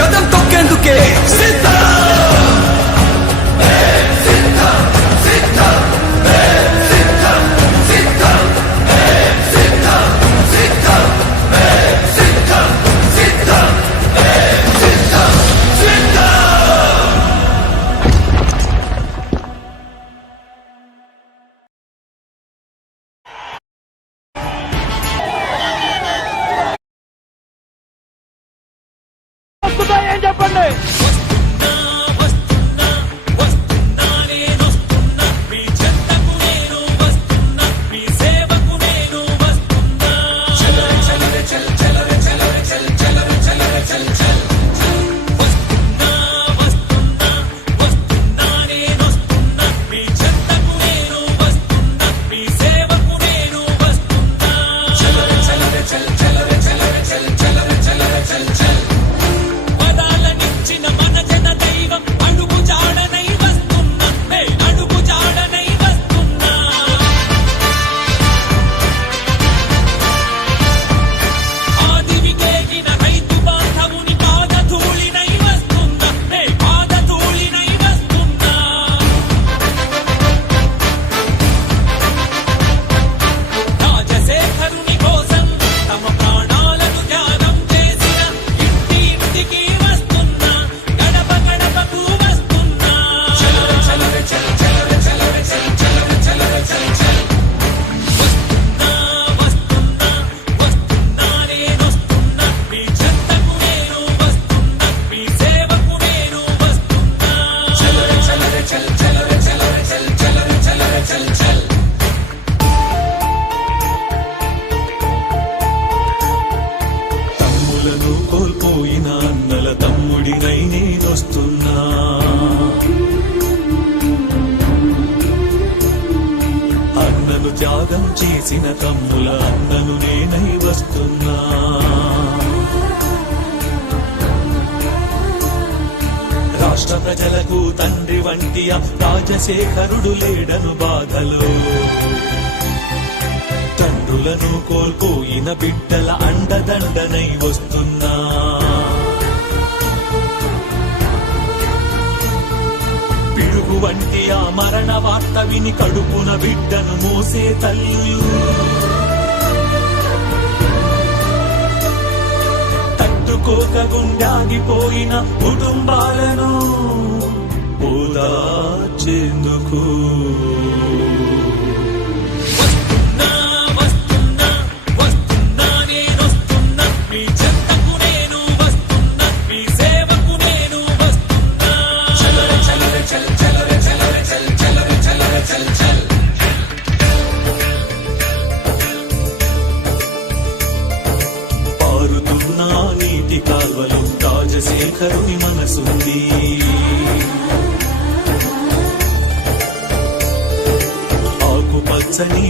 కదం తొక్కేందుకే సిద్ధం. ఏం చెప్పండి. త్యాగం చేసిన తమ్ముల అన్నను నేనై వస్తున్నా. రాష్ట్ర ప్రజలకు తండ్రి వంటి రాజశేఖరుడు లేడను బాధలో, తండ్రులను కోల్పోయిన బిడ్డల అండదండనై వస్తున్నా. పిడుగు వంటి ఆ మరణ వార్త విని కడుపున బిడ్డను మోసే తల్లి, తట్టుకోక గుండాగిపోయిన కుటుంబాలను ఓదార్చేందుకు కాల్వలో రాజశేఖరుని మనసుంది. ఆకుపచ్చని